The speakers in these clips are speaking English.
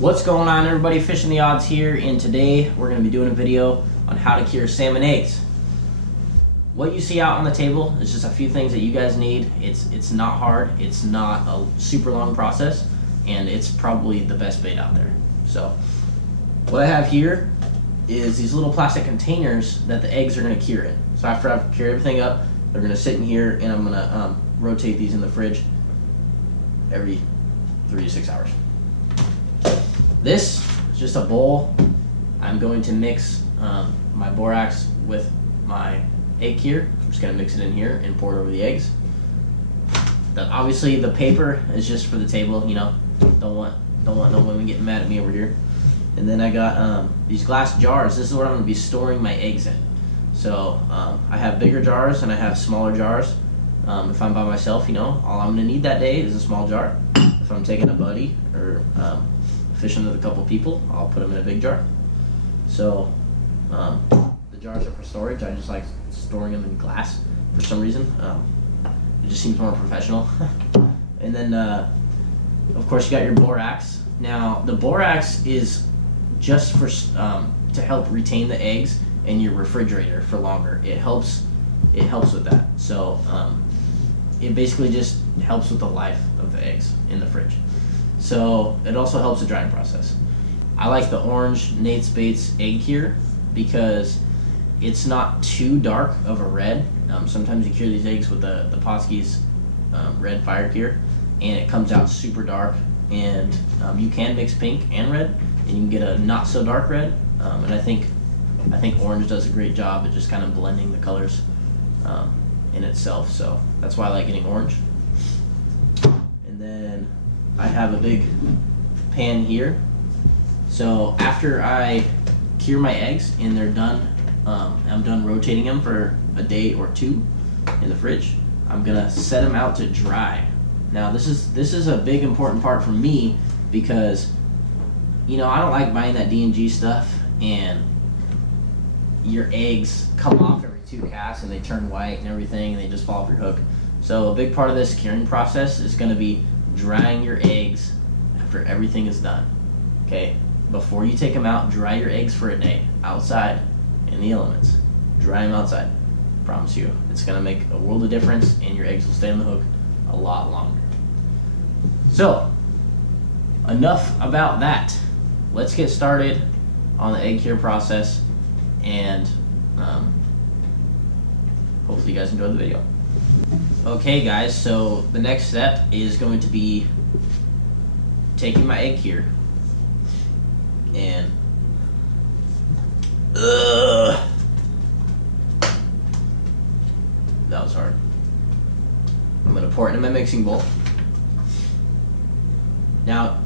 What's going on, everybody? Fishing the Odds here, and today we're going to be doing a video on how to cure salmon eggs. What you see out on the table is just a few things that you guys need. It's not hard, it's not a super long process, and it's probably the best bait out there. So what I have here is these little plastic containers that the eggs are going to cure in. So after I've cured everything up, they're going to sit in here, and I'm going to rotate these in the fridge every 3 to 6 hours. This is just a bowl. I'm going to mix my borax with my egg cure. I'm just going to mix it in here and pour it over the eggs. Obviously the paper is just for the table, you know. Don't want no women getting mad at me over here. And then I got these glass jars. This is where I'm going to be storing my eggs in. So I have bigger jars and I have smaller jars. If I'm by myself, you know, all I'm going to need that day is a small jar. If I'm taking a buddy or fishing with a couple people, I'll put them in a big jar. So the jars are for storage. I just like storing them in glass for some reason. It just seems more professional. And then of course you got your borax. Now the borax is just for to help retain the eggs in your refrigerator for longer. It helps with that. So it basically just helps with the life of the eggs in the fridge. So it also helps the drying process. I like the orange Nate's Baits egg cure because it's not too dark of a red. Sometimes you cure these eggs with the Potski's red fire cure, and it comes out super dark. And you can mix pink and red, and you can get a not so dark red. And I think orange does a great job at just kind of blending the colors in itself. So that's why I like getting orange. And then I have a big pan here. So after I cure my eggs and they're done, I'm done rotating them for a day or two in the fridge, I'm gonna set them out to dry. Now this is a big important part for me because, you know, I don't like buying that D&G stuff and your eggs come off every 2 casts and they turn white and everything and they just fall off your hook. So a big part of this curing process is going to be drying your eggs after everything is done. Okay, before you take them out, dry your eggs for a day outside in the elements. Dry them outside. Promise you, it's going to make a world of difference and your eggs will stay on the hook a lot longer. So enough about that. Let's get started on the egg cure process, and hopefully you guys enjoyed the video. Okay guys, so the next step is going to be taking my egg cure and that was hard. I'm going to pour it in my mixing bowl. Now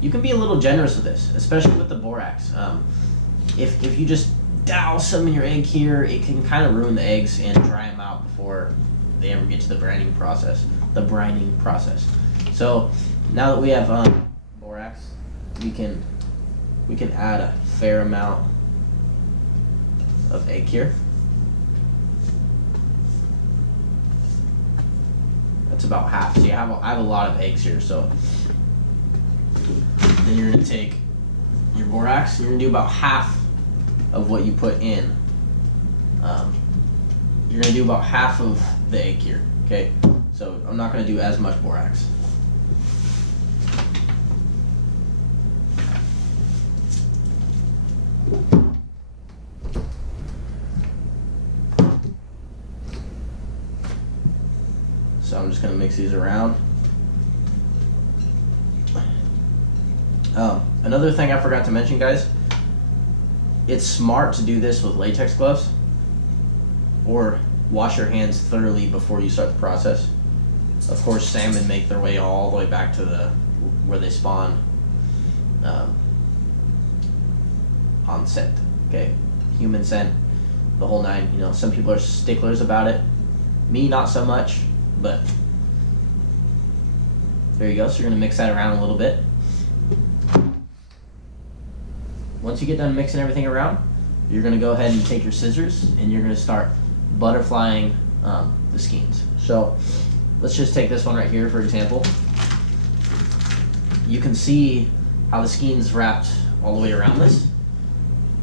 you can be a little generous with this, especially with the borax. If you just douse some in your egg cure, it can kind of ruin the eggs and dry them out before they ever get to the brining process. So now that we have borax, we can add a fair amount of egg cure. That's about half. So I have a lot of eggs here. So then you're gonna take your borax. You're gonna do about half of what you put in. You're gonna do about half of the egg cure. Okay, so I'm not gonna do as much borax. So I'm just gonna mix these around. Another thing I forgot to mention, guys, it's smart to do this with latex gloves or wash your hands thoroughly before you start the process. Of course, salmon make their way all the way back to where they spawn on scent. Okay, human scent, the whole nine. You know, some people are sticklers about it. Me, not so much, but there you go. So you're gonna mix that around a little bit. Once you get done mixing everything around, you're going to go ahead and take your scissors and you're going to start butterflying the skeins. So let's just take this one right here for example. You can see how the skein's wrapped all the way around this.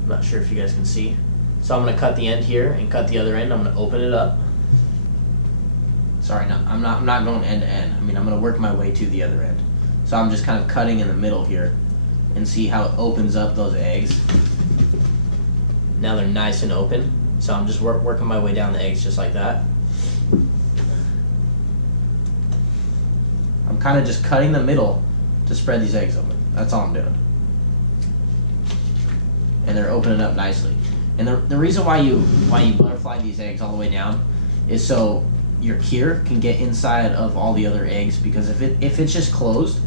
I'm not sure if you guys can see. So I'm gonna cut the end here and cut the other end. I'm gonna open it up. Sorry, no, I'm not going end to end. I mean, I'm gonna work my way to the other end. So I'm just kind of cutting in the middle here and see how it opens up those eggs. Now they're nice and open. So I'm just working my way down the eggs just like that. I'm kind of just cutting the middle to spread these eggs open. That's all I'm doing. And they're opening up nicely. And the reason why you butterfly these eggs all the way down is so your cure can get inside of all the other eggs, because if it's just closed,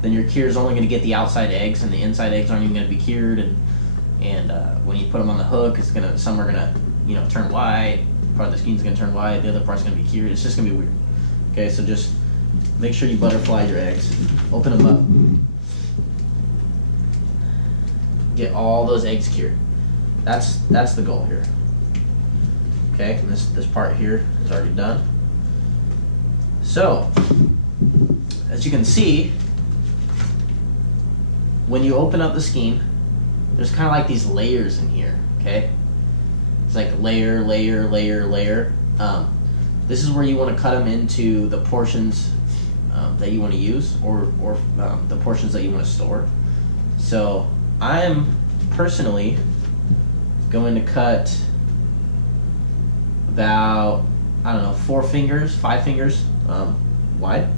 then your cure is only going to get the outside eggs, and the inside eggs aren't even going to be cured. And when you put them on the hook, some are gonna turn white. Part of the skein's gonna turn white. The other part's gonna be cured. It's just gonna be weird. Okay, so just make sure you butterfly your eggs. Open them up. Get all those eggs cured. That's the goal here. Okay, and this part here is already done. So, as you can see, when you open up the skein, there's kind of like these layers in here, okay? It's like layer, layer, layer, layer. This is where you want to cut them into the portions that you want to use, or the portions that you want to store. So I'm personally going to cut about, I don't know, 4 fingers, 5 fingers wide,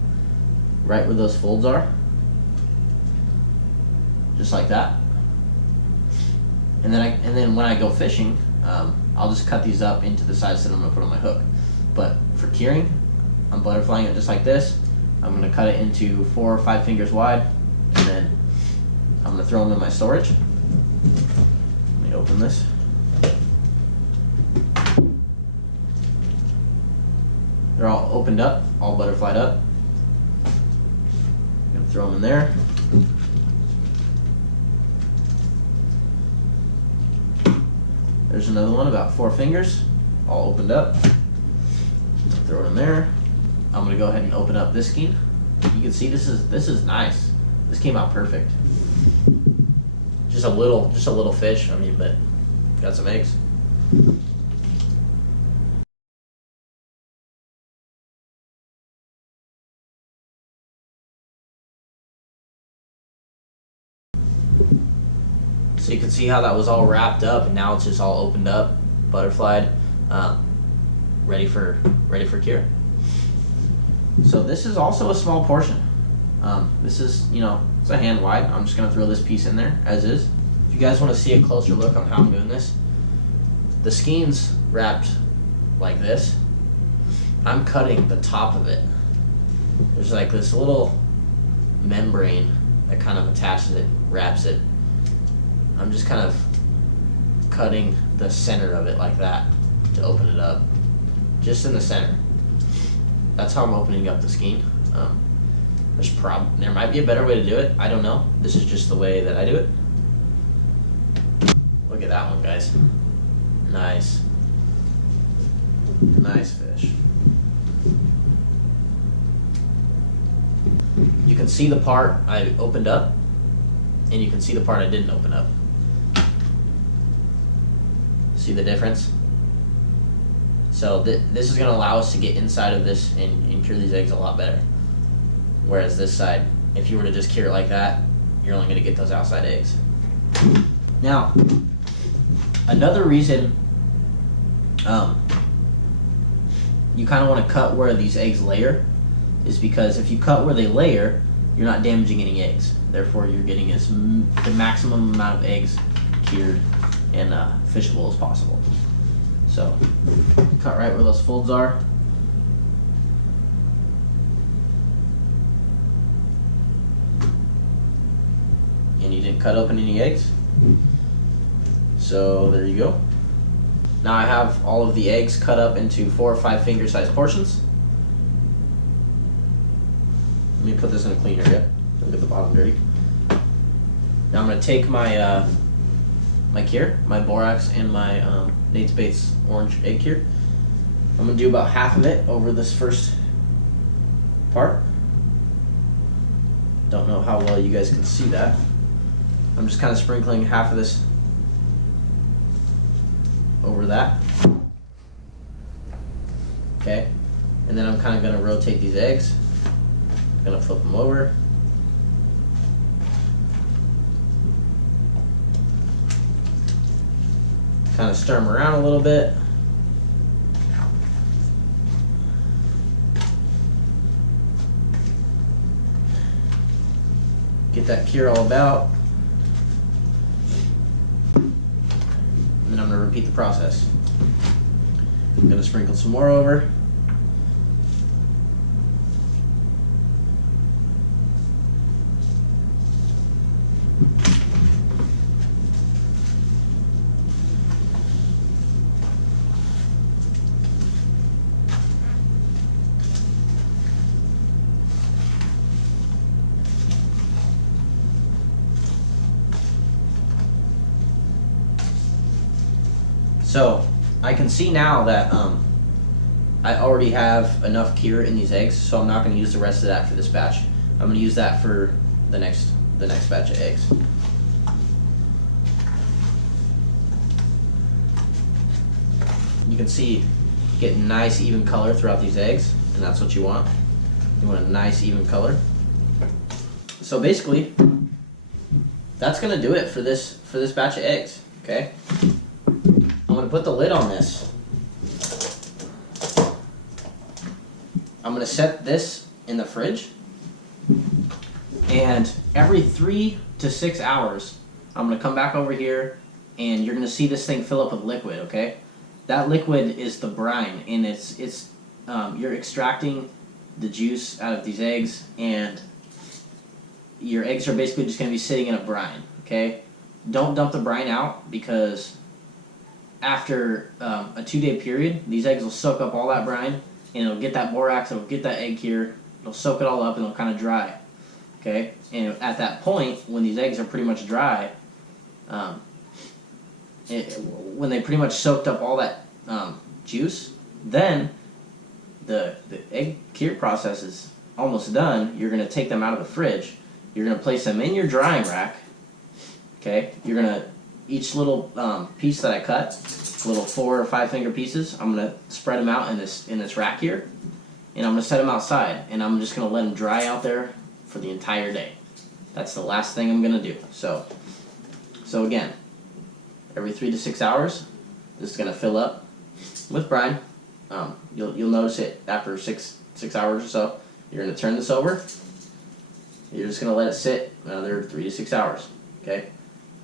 right where those folds are, just like that. And then when I go fishing, I'll just cut these up into the size that I'm gonna put on my hook. But for curing, I'm butterflying it just like this. I'm gonna cut it into 4 or 5 fingers wide, and then I'm gonna throw them in my storage. Let me open this. They're all opened up, all butterflied up. I'm gonna throw them in there. There's another one about 4 fingers, all opened up. Throw it in there. I'm gonna go ahead and open up this skein. You can see this is nice. This came out perfect. Just a little fish. I mean, but got some eggs. So you can see how that was all wrapped up, and now it's just all opened up, butterflied, ready for cure. So this is also a small portion. This is, it's a hand wide. I'm just gonna throw this piece in there as is. If you guys want to see a closer look on how I'm doing this, the skein's wrapped like this. I'm cutting the top of it. There's like this little membrane that kind of attaches it, wraps it. I'm just kind of cutting the center of it like that to open it up, just in the center. That's how I'm opening up the skein. There might be a better way to do it. I don't know. This is just the way that I do it. Look at that one, guys. Nice. Nice fish. You can see the part I opened up, and you can see the part I didn't open up. See the difference? So this is going to allow us to get inside of this and cure these eggs a lot better. Whereas this side, if you were to just cure it like that, you're only going to get those outside eggs. Now, another reason you kind of want to cut where these eggs layer is because if you cut where they layer, you're not damaging any eggs. Therefore, you're getting the maximum amount of eggs cured and fishable as possible. So, cut right where those folds are. And you didn't cut open any eggs. So, there you go. Now I have all of the eggs cut up into 4 or 5 finger sized portions. Let me put this in a clean area. Don't get the bottom dirty. Now I'm going to take my my cure, my borax, and my Nate's Baits orange egg cure. I'm going to do about half of it over this first part. Don't know how well you guys can see that. I'm just kind of sprinkling half of this over that. Okay, and then I'm kind of going to rotate these eggs. I'm going to flip them over. Kind of stir them around a little bit. Get that cure all about. And then I'm going to repeat the process. I'm going to sprinkle some more over. So I can see now that I already have enough cure in these eggs, so I'm not going to use the rest of that for this batch. I'm going to use that for the next batch of eggs. You can see getting nice even color throughout these eggs, and that's what you want. You want a nice even color. So basically, that's going to do it for this batch of eggs. Okay. I'm going to put the lid on this. I'm going to set this in the fridge, and every 3 to 6 hours I'm going to come back over here and you're going to see this thing fill up with liquid. Okay, that liquid is the brine, and you're extracting the juice out of these eggs, and your eggs are basically just going to be sitting in a brine. Okay, don't dump the brine out, because after a 2-day period, these eggs will soak up all that brine, and it'll get that borax, it'll get that egg cure, it'll soak it all up, and it'll kind of dry. Okay, and at that point, when these eggs are pretty much dry, when they pretty much soaked up all that juice, then the egg cure process is almost done. You're going to take them out of the fridge. You're going to place them in your drying rack. Okay, you're going to, each little piece that I cut, little 4 or 5 finger pieces, I'm going to spread them out in this rack here, and I'm going to set them outside, and I'm just going to let them dry out there for the entire day. That's the last thing I'm going to do. So again, every 3 to 6 hours, this is going to fill up with brine. You'll notice it after 6 hours or so. You're going to turn this over. You're just going to let it sit another 3 to 6 hours. Okay,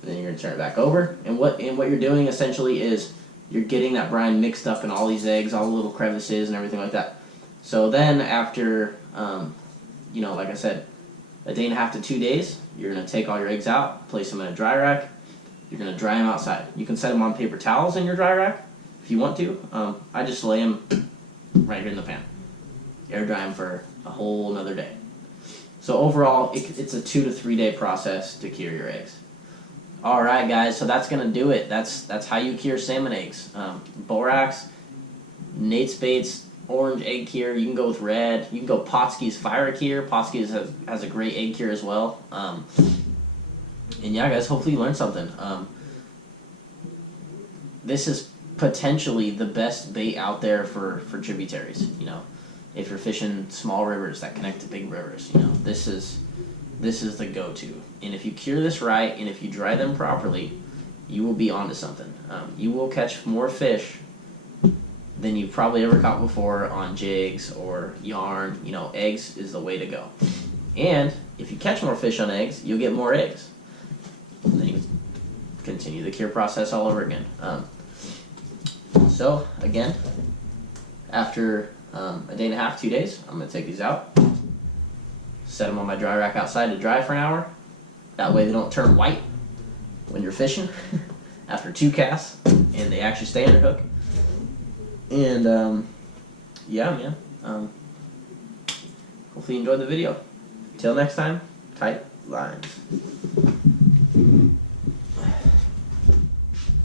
and then you're going to turn it back over. And what you're doing essentially is you're getting that brine mixed up in all these eggs, all the little crevices and everything like that. So then after, like I said, a day and a half to 2 days, you're going to take all your eggs out, place them in a dry rack. You're going to dry them outside. You can set them on paper towels in your dry rack if you want to. I just lay them right here in the pan. Air dry them for a whole another day. So overall, it's a 2 to 3 day process to cure your eggs. All right, guys, so that's going to do it. That's how you cure salmon eggs. Borax, Nate Spate's orange egg cure. You can go with red. You can go Potsky's fire cure. Potsky's has a great egg cure as well. And yeah, guys, hopefully you learned something. This is potentially the best bait out there for tributaries. If you're fishing small rivers that connect to big rivers, this is the go-to. And if you cure this right, and if you dry them properly, you will be onto something. You will catch more fish than you've probably ever caught before on jigs or yarn. Eggs is the way to go. And if you catch more fish on eggs, you'll get more eggs. And then you continue the cure process all over again. So again, after a day and a half, 2 days, I'm going to take these out, set them on my dry rack outside to dry for an hour. That way they don't turn white when you're fishing after 2 casts, and they actually stay on your hook. And yeah, man, hopefully you enjoyed the video. Till next time, tight lines.